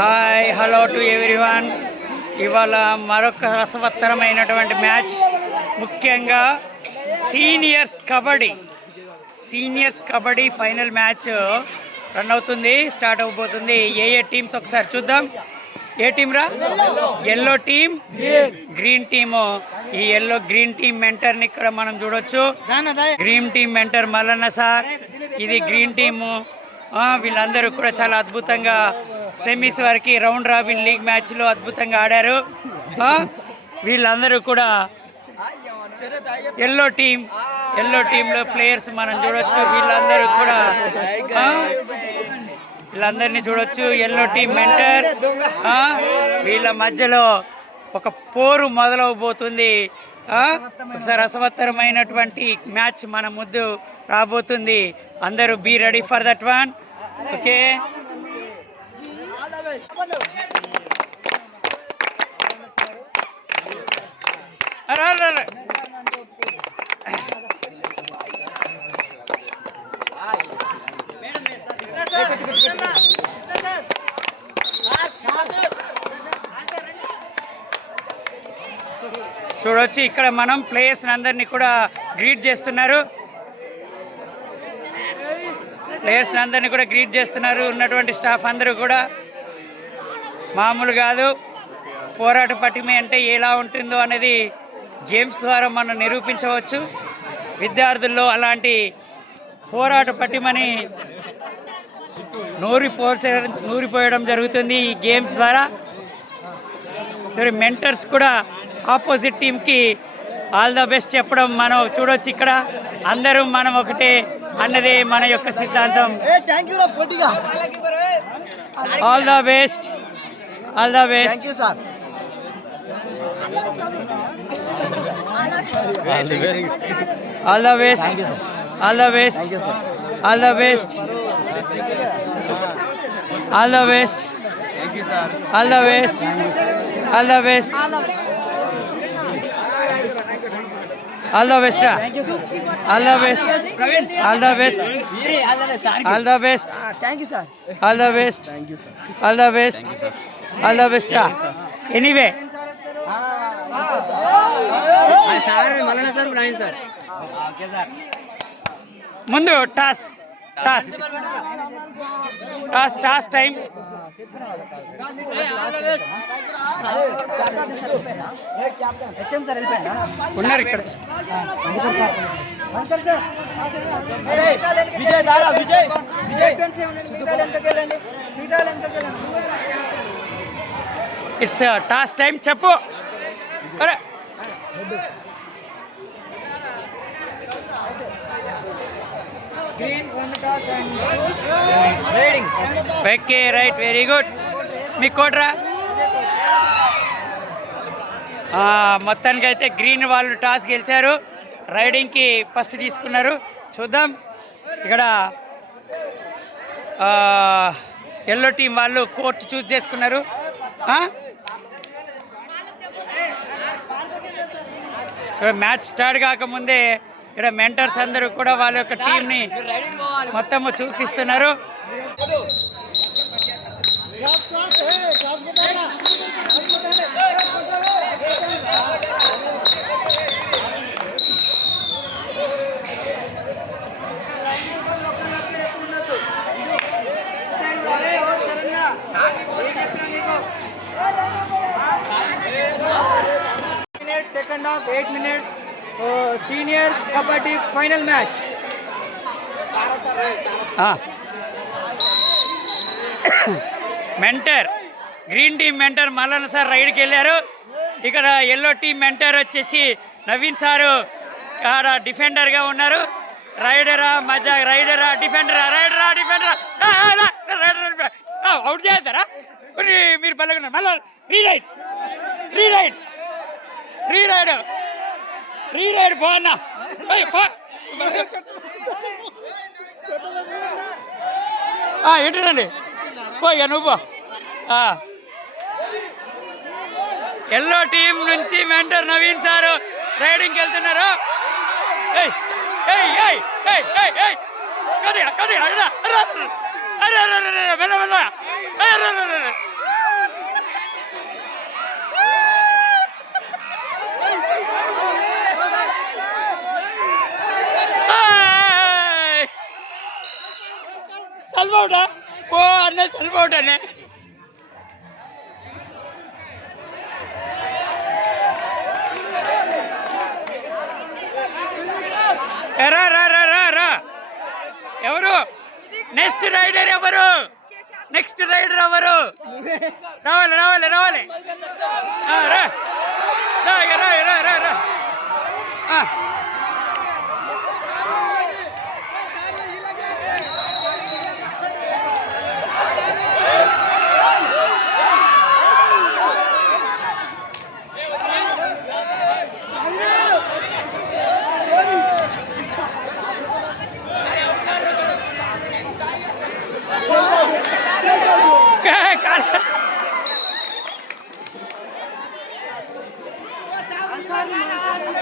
Hi hello to everyone. ఇవాళ మరొక రసవత్తరమైనటువంటి match, ముఖ్యంగా seniors kabaddi final match run అవుతుంది, స్టార్ట్ అవబోతుంది. ఏ టీమ్స్ ఒకసారి చూద్దాం. ఏ టీమ్ రా? Yellow team, green team. ఈ గ్రీన్ టీమ్ మెంటర్ని ఇక్కడ మనం చూడొచ్చు. Green team mentor Mallanna sir. ఇది గ్రీన్ టీము. వీళ్ళందరూ కూడా చాలా అద్భుతంగా సెమీస్ వరకు రౌండ్ రాబిన్ లీగ్ మ్యాచ్లో అద్భుతంగా ఆడారు. వీళ్ళందరూ కూడా ఎల్లో టీంలో ప్లేయర్స్ మనం చూడొచ్చు. వీళ్ళందరినీ చూడొచ్చు. Yellow team mentor. వీళ్ళ మధ్యలో ఒక పోరు మొదలవబోతుంది. ఒకసారి రసవత్తరమైనటువంటి మ్యాచ్ మన ముందు రాబోతుంది. అందరూ be ready for that one. Okay, చూడొచ్చు. ఇక్కడ మనం ప్లేయర్స్ అందరినీ కూడా గ్రీట్ చేస్తున్నారు. ఉన్నటువంటి స్టాఫ్ అందరూ కూడా మామూలు కాదు. పోరాట పటిమ అంటే ఎలా ఉంటుందో అనేది గేమ్స్ ద్వారా మనం నిరూపించవచ్చు. విద్యార్థుల్లో పోరాట పటిమని నూరిపోయడం జరుగుతుంది ఈ గేమ్స్ ద్వారా. సరే, మెంటర్స్ కూడా ఆపోజిట్ టీంకి ఆల్ ద బెస్ట్ చెప్పడం మనం చూడొచ్చు. ఇక్కడ అందరూ మనం ఒకటే అన్నదే మన యొక్క సిద్ధాంతం. All the best. ఎనీవే, ముందు టాస్ టైం. ఉన్నారు ఇక్కడ. It's toss time. చెప్పు. Okay, right, very good. మీ కోడ్రా. మొత్తానికి అయితే గ్రీన్ వాళ్ళు టాస్ గెలిచారు. రైడింగ్కి ఫస్ట్ తీసుకున్నారు. చూద్దాం. ఇక్కడ ఎల్లో టీం వాళ్ళు కోర్ట్ చూస్ చేసుకున్నారు. మ్యాచ్ స్టార్ట్ కాకముందే ఇక్కడ మెంటర్స్ అందరూ కూడా వాళ్ళ యొక్క టీంని మొత్తము చూపిస్తున్నారు. Second half, 8 minutes. Seniors Kabaddi final match. Mentor, green team mentor Mallanna sir రైడ్కి వెళ్ళారు. ఇక్కడ ఎల్లో టీం మెంటర్ వచ్చేసి నవీన్ సారు డిఫెండర్గా ఉన్నారు. రైడరా డిఫెండరా అవుట్ చేస్తారా మీరు? బల్లగా మళ్ళీ రీరైడ్ బాగున్నా. ఏంటండి పోయా నువ్వు. ఎల్లో టీం నుంచి మెంటర్ నవీన్ సారు రైడింగ్కి వెళ్తున్నారు. సెల్ఫ్ అవుటా? ఓ అన్న సెల్ఫ్ అవుట్ అనే. రా రా రా రా రా. ఎవరు నెక్స్ట్ రైడర్? ఎవరు నెక్స్ట్ రైడర్? ఎవరు? రావాలి రావాలి రావాలి. రా రా రా రా రా రా.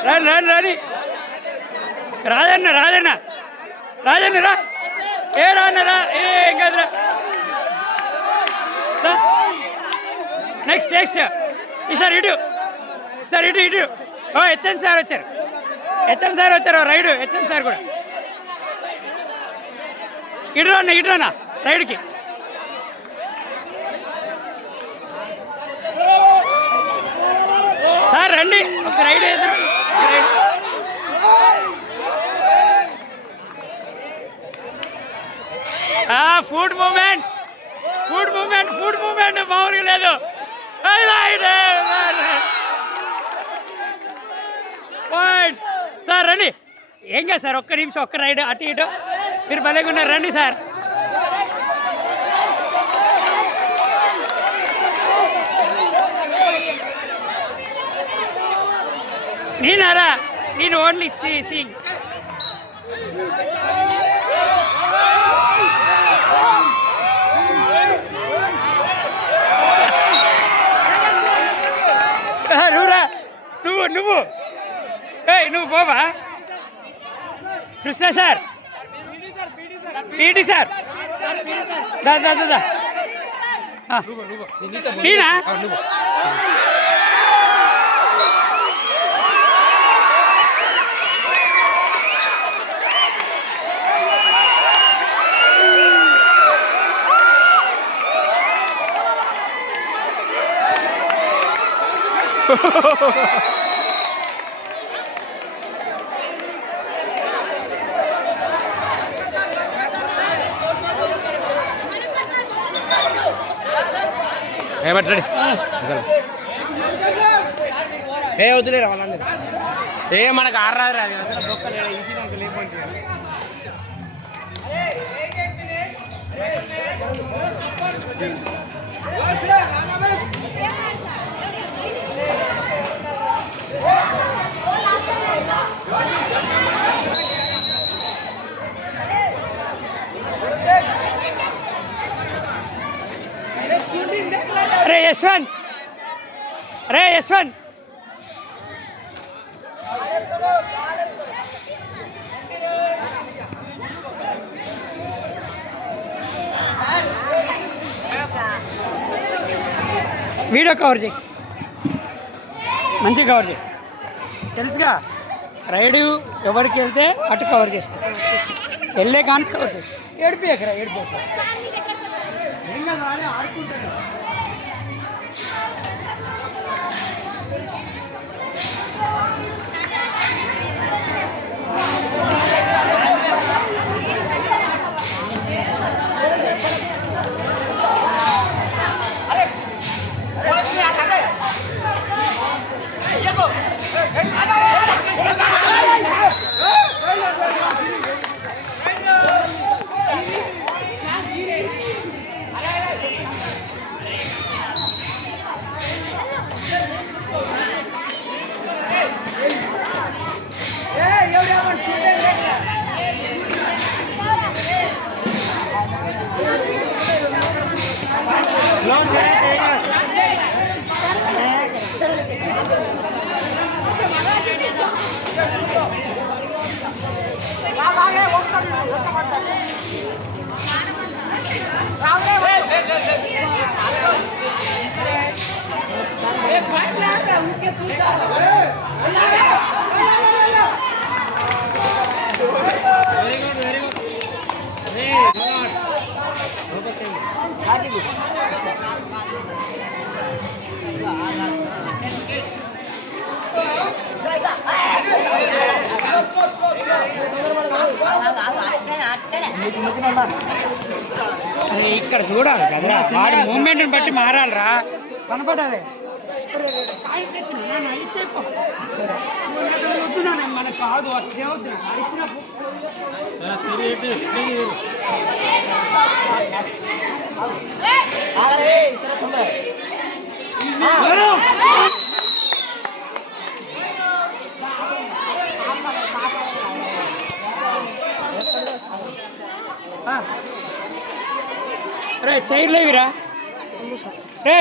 రాని రాని రాని. రాజన్న రాజన్న రాజన్న రా. ఏ రాన్నరా? ఏం కాదురా. Next next. ఈసారి ఇటు, సార్ ఇటు ఇటు. ఓ హెచ్ఎం సార్ వచ్చారు, హెచ్ఎం సార్ వచ్చారు. రైడు హెచ్ఎం సార్ కూడా. ఇటు రాన్న ఇటు రానా రైడ్కి. సార్ రండి ఒక రైడ్ వేద్దాం. Food moment food moment food moment మామూలుగా లేదు. సార్ రండి. ఏం కాదు సార్, ఒక్క నిమిషం ఒక్క రైడ్ అటు ఇటు. మీరు భలేగా ఉన్నారు, రండి సార్. నేనారా? నేను ఓన్లీ సింగ్. నువ్వురా నువ్వు నువ్వు నువ్వు పోవా? కృష్ణ సార్, పీటీ సార్, దా దా దా. నేనా? ఏమంటాడు? ఏ వద్దులేరా వాళ్ళందరూ. ఏ మనకు ఆర్రాదు రాదు అరే యశ్వంత్, అరే యశ్వంత్. వీడియో కవర్ చేయి, మంచిగా కవర్ చేయి. తెలుసుగా రైడు ఎవరికి వెళ్తే అటు కవర్ చేసుకో. వెళ్ళే కానీ కవర్ చేయి. ఏడిపి ఎక్కడ ఏడిపో ఆడుకుంటాడు. ఇక్కడ చూడాలి కదా, వాడి మూమెంట్ని బట్టి మారాలిరా. కనపడాలి మనకు కాదు అట్లే వద్దు రే చైర్ లేవిరా, రే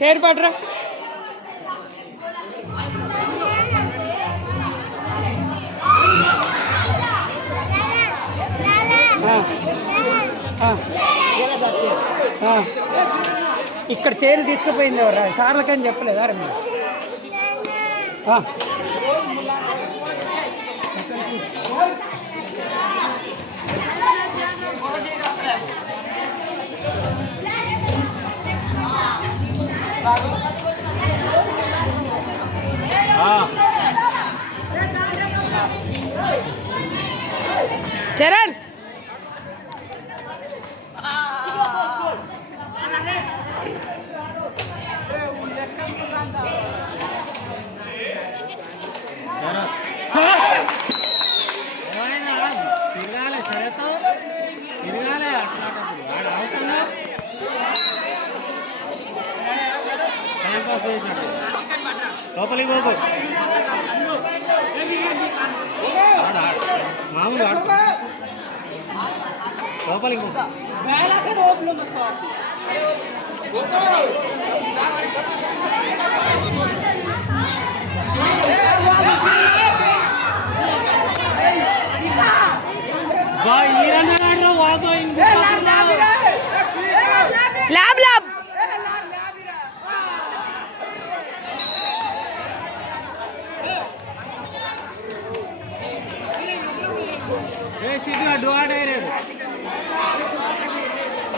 చైర్ పట్టరా. ఇక్కడ చైర్ తీసుకుపోయింది ఎవరా, సార్లకని చెప్పలేదా రే మీరు? చరణ్ లోపలికి పోకు, మామూలు లోపలికి పోకు. ల్యాబ్ ల్యాబ్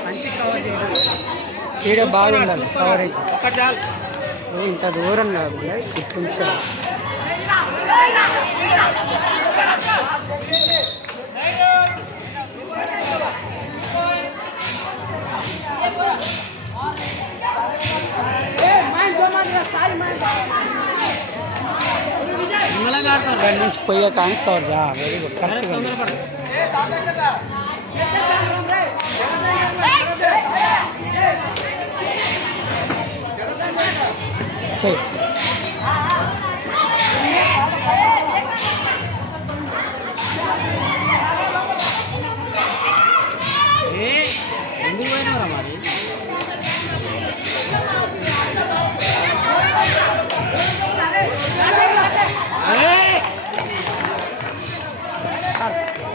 మంచి కవర్ చేయాలి, వీడియో బాగుండాలి కవరేజ్. ఇంత దూరం కాదు, ఇట్లుంచాలి. అక్కడి నుంచి పోయే కాన్స్ కవర్ చా, వెరీ గుడ్, కరెక్ట్గా చేయొచ్చు. ఎందుకు పోయినారా మరి?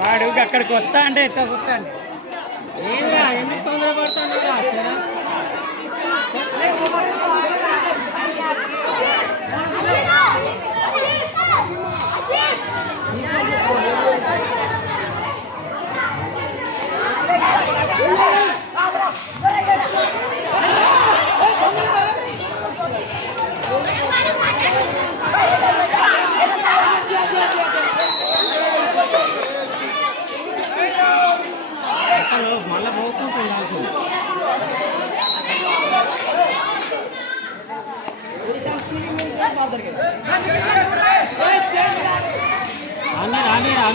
వాడు అక్కడికి వస్తా అంటే ఎట్లా వస్తా అంటే ఎందుకు తొందరపడతాను. మళ్ళీ పోతుంటుంది రానీరా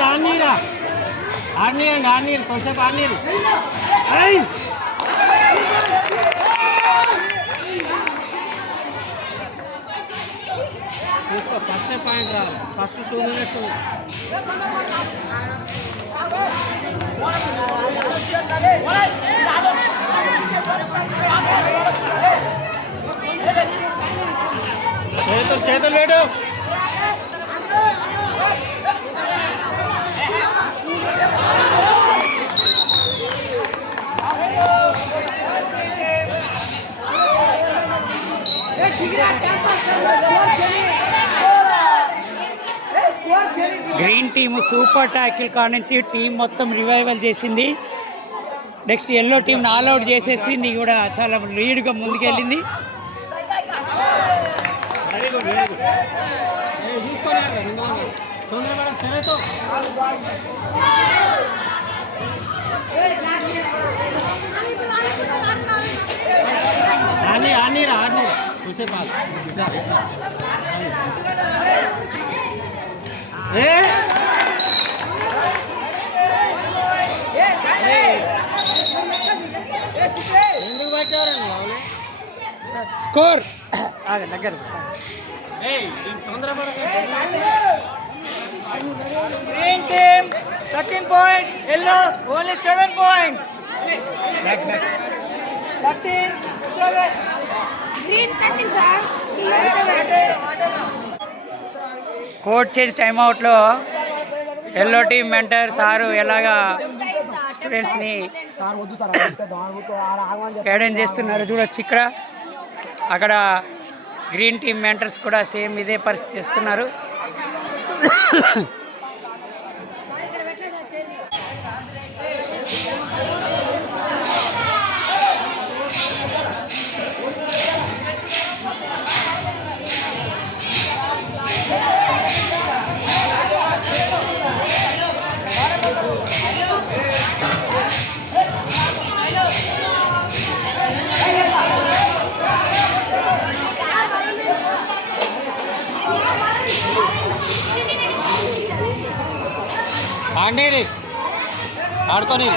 రానీరా ఆడనీయండి ఆడనీయండి కొంచెంసేపు ఆడనీరు చూసుకో ఫస్ట్ పాయింట్ రావాలి ఫస్ట్ 2 minutes చేతులు లేడు గ్రీన్ టీమ్ సూపర్ ట్యాకిల్ కానుంచి టీం మొత్తం రివైవల్ చేసింది. నెక్స్ట్ ఎల్లో టీం ఆల్అౌట్ చేసేసి కూడా చాలా లీడ్గా ముందుకెళ్ళింది. ఆడనీరా చూసేపు ఎందుకు పట్టారండి స్కోర్ దగ్గర Green team 13 points, yellow only 7 points. 13, 7. Green 13 sir. Yellow 7. Coach చేసి టైమ్అవుట్లో ఎల్లో టీం మెంటర్ సారు ఎలాగా స్టూడెంట్స్ని గైడెన్స్ చేస్తున్నారు చూడొచ్చు. ఇక్కడ అక్కడ గ్రీన్ టీం మెంటర్స్ కూడా సేమ్ ఇదే పరిస్థితి చేస్తున్నారు. ఆడనీరి ఆడుకొని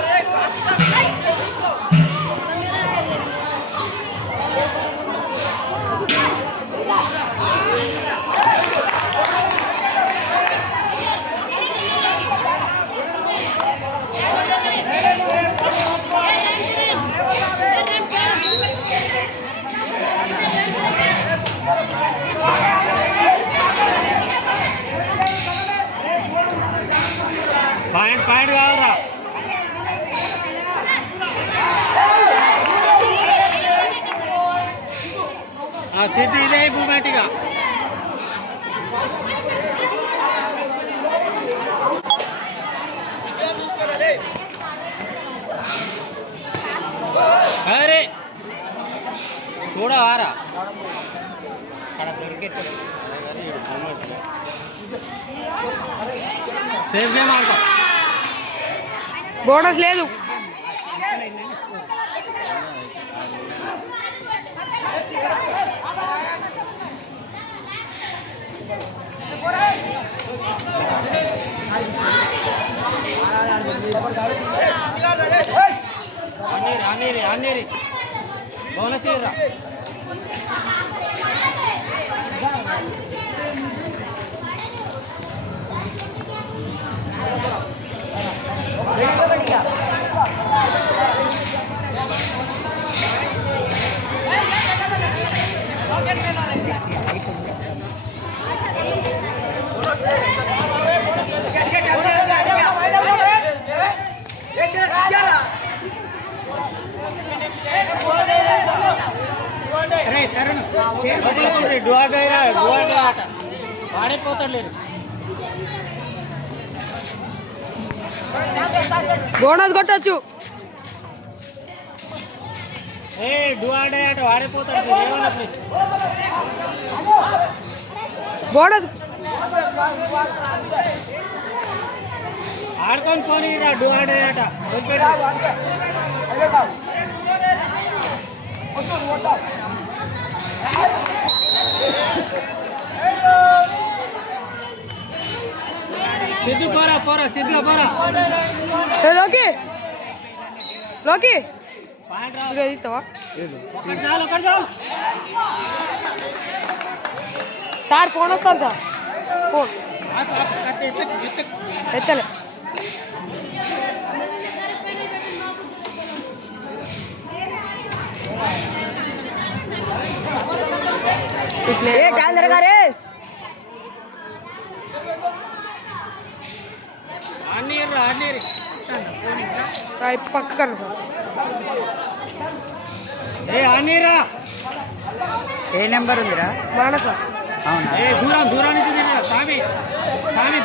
పాయింట్ కావాలరా సిద్ధి ఇదే మూమెంట్గా అరే చూడవారా అక్కడ క్రికెట్ సేఫ్ గేమ్ ఆడుకో బోనస్ లేదు. ఆడనీరి బోనస్ ఇవ్వరా ఆడిపోతాడు లేదు. బోనస్ కొట్టొచ్చు. డువాడే ఆట ఆడిపోతాడు బోనస్ ఆడుకొని పోనీ డువాడే ఆట ఏ లోకి లోకి ఇస్తావా సార్ ఫోన్ వస్తాను సార్ ఫోన్ ఎత్తలే పక్కన సార్ ఏ నెంబర్ ఉందిరా? మన సార్ అవునా? దూరం నుంచి తిరిగా స్వామి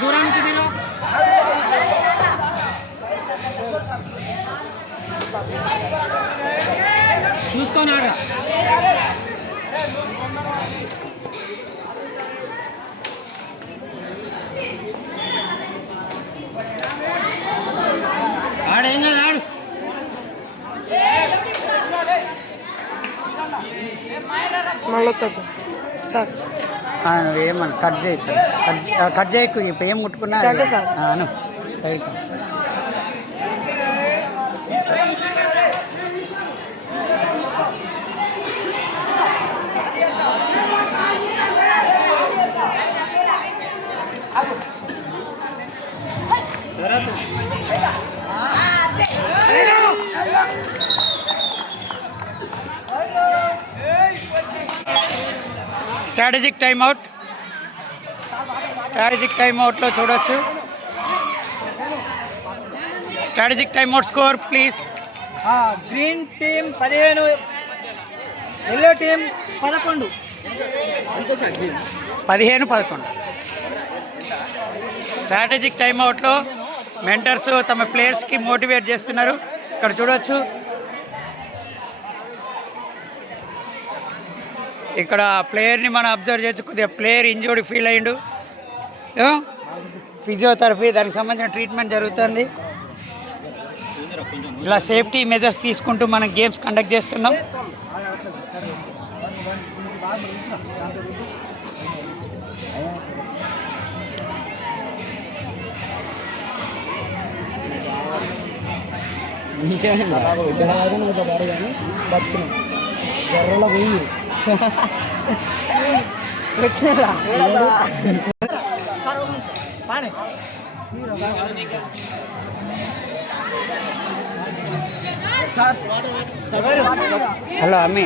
దూరం నుంచి తిరిగా. చూసుకోనారా ఆడేం కదా ఆడు. మళ్ళీ వస్తుంది సార్ నువ్వేమన్నా కట్ చేయొచ్చు, కట్ చేయకు. ఇప్పుడు ఏం ముట్టుకున్నా అంతే సార్. అను సైడ్ స్ట్రాటజిక్ టైమ్అవుట్. స్ట్రాటజిక్ టైమ్అవుట్లో చూడొచ్చు. Strategic timeout score please. Green team 15, yellow team 11. 15-11. Strategic టైమ్అవుట్లో మెంటర్స్ తమ ప్లేయర్స్కి మోటివేట్ చేస్తున్నారు. ఇక్కడ చూడొచ్చు. ఇక్కడ ప్లేయర్ని మనం అబ్జర్వ్ చేయొచ్చు. కొద్దిగా ప్లేయర్ ఇంజూర్డ్ ఫీల్ అయ్యిండు. ఫిజియోథెరపీ దానికి సంబంధించిన ట్రీట్మెంట్ జరుగుతుంది. ఇలా సేఫ్టీ మెజర్స్ తీసుకుంటూ మనం గేమ్స్ కండక్ట్ చేస్తున్నాం. హలో అమ్మి,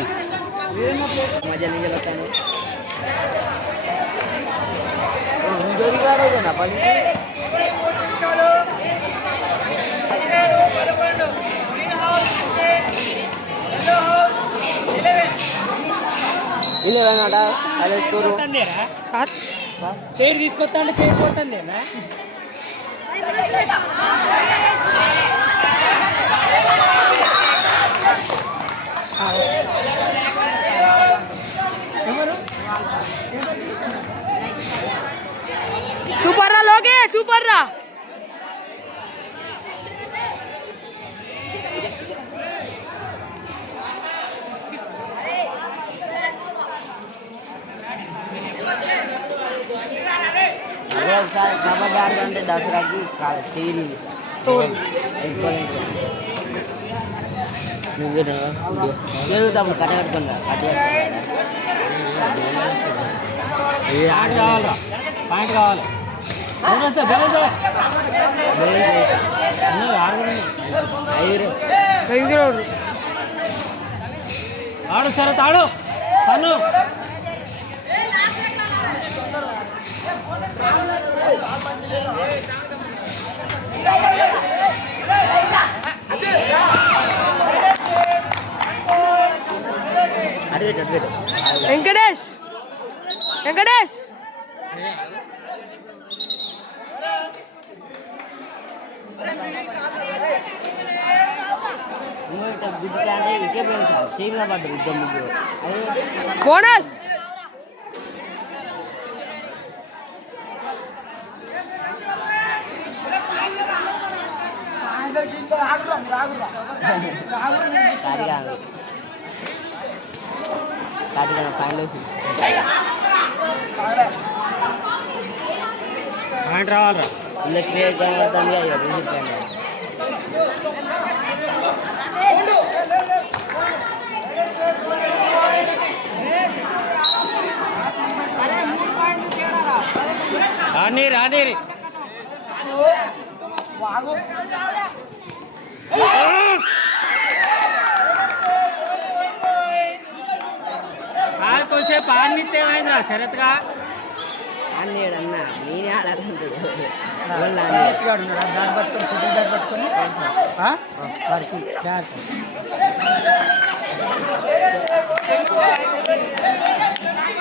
సార్ చైర్ తీసుకొస్తా అంటే చైర్ పోతుందేనా? సూపర్ రా లోకే, సూపర్ రా. కబడ్డీ ఆడుతుంటే దసరాకి తీరింది. జరుగుతాము కట్టగట్టుకుందా పాయింట్ కావాలి. ఆడు సరే తాడు తను వెంకటేష్ వెంకటేష్ బోనస్. పాయింట్ రావాలరా. ఇలా క్రియేట్ కనబడుతుంది అయ్యో చెప్పండి. రాని కొంచెంసేపు ఆడితే ఏమైందిరా శరత్గా అన్నాడు అన్న నేనే ఆడాలంటాడు దాన్ని పట్టుకొని ఫుడ్ బ్యాగ్ పట్టుకొని వారికి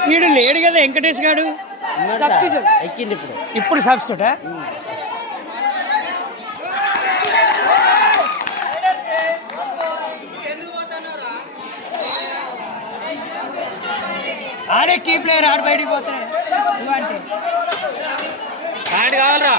వీడు లేడు కదా వెంకటేష్ గాడు ఎక్కింది ఇప్పుడు సబ్స్టిట్యూటా ఆడే కీ ప్లేయర్ ఆడ బయటికి పోతాయి అంటే ఆడు కావాలరా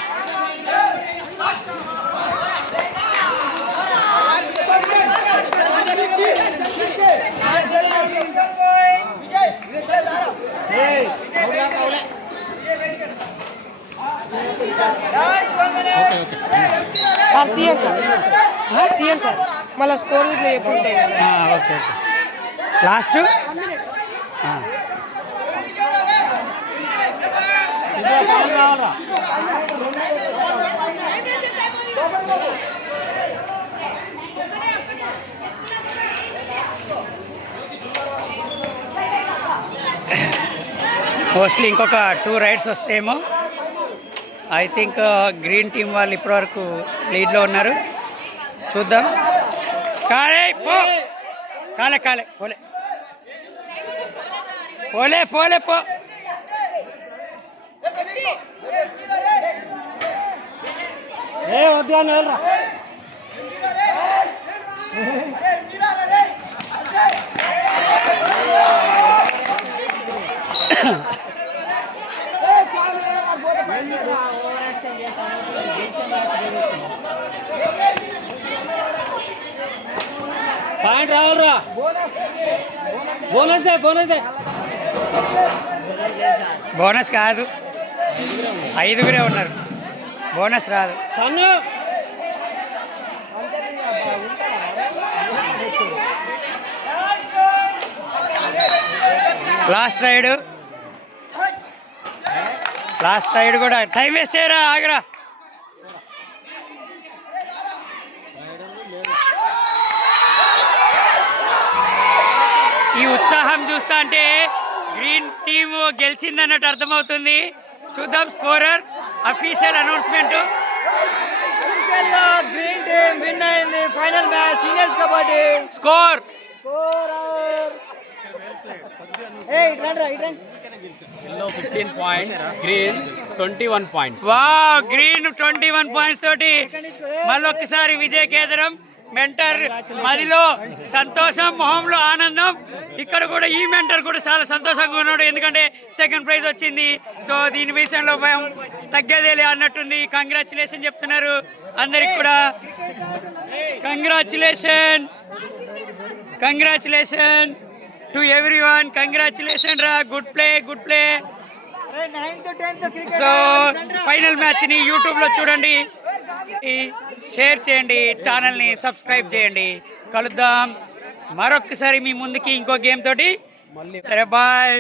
తీయండి సార్ మళ్ళీ స్కోర్ ఇట్లా చెప్పుకుంటాయి. ఓకే లాస్ట్ మోస్ట్లీ ఇంకొక 2 రైడ్స్ వస్తేమో ఐ థింక్ గ్రీన్ టీం వాళ్ళు ఇప్పటివరకు లీడ్లో ఉన్నారు. చూద్దాం. కాలే పో కాలే కాలే పోలే పోలే పోలే పో వద్దు అని వెళ్ళరా. పాయింట్ రావాలరా బోనస్ బోనస్ కాదు, 5గురే ఉన్నారు, బోనస్ రాదు. లాస్ట్ రైడ్ కూడా టైం వేస్ట్ చేయరా, ఆగరా. ఈ ఉత్సాహం చూస్తా అంటే గ్రీన్ టీమ్ గెలిచిందన్నట్టు అర్థమవుతుంది. చూద్దాం scorer, official announcement. Green team win అయింది final match seniors kabaddi. Score yellow 15 points, green 21 points. Wow, green 21 points తోటి మళ్ళొక్కసారి విజయ కేంద్రం. మెంటర్ మదిలో సంతోషం, మొహంలో ఆనందం. ఇక్కడ కూడా ఈ మెంటర్ కూడా చాలా సంతోషంగా ఉన్నాడు, ఎందుకంటే సెకండ్ ప్రైజ్ వచ్చింది. సో దీని విషయంలో భయం తగ్గేదేలే అన్నట్టుంది. కంగ్రాచులేషన్ చెప్తున్నారు అందరికి కూడా. Congratulation to everyone. కంగ్రాచులేషన్ రా, గుడ్ ప్లే. సో ఫైనల్ మ్యాచ్ని యూట్యూబ్లో చూడండి, షేర్ చేయండి, ఛానల్ని సబ్స్క్రైబ్ చేయండి. కలుద్దాం మరొక్కసారి మీ ముందుకి ఇంకో గేమ్ తోటి. సరే బాయ్.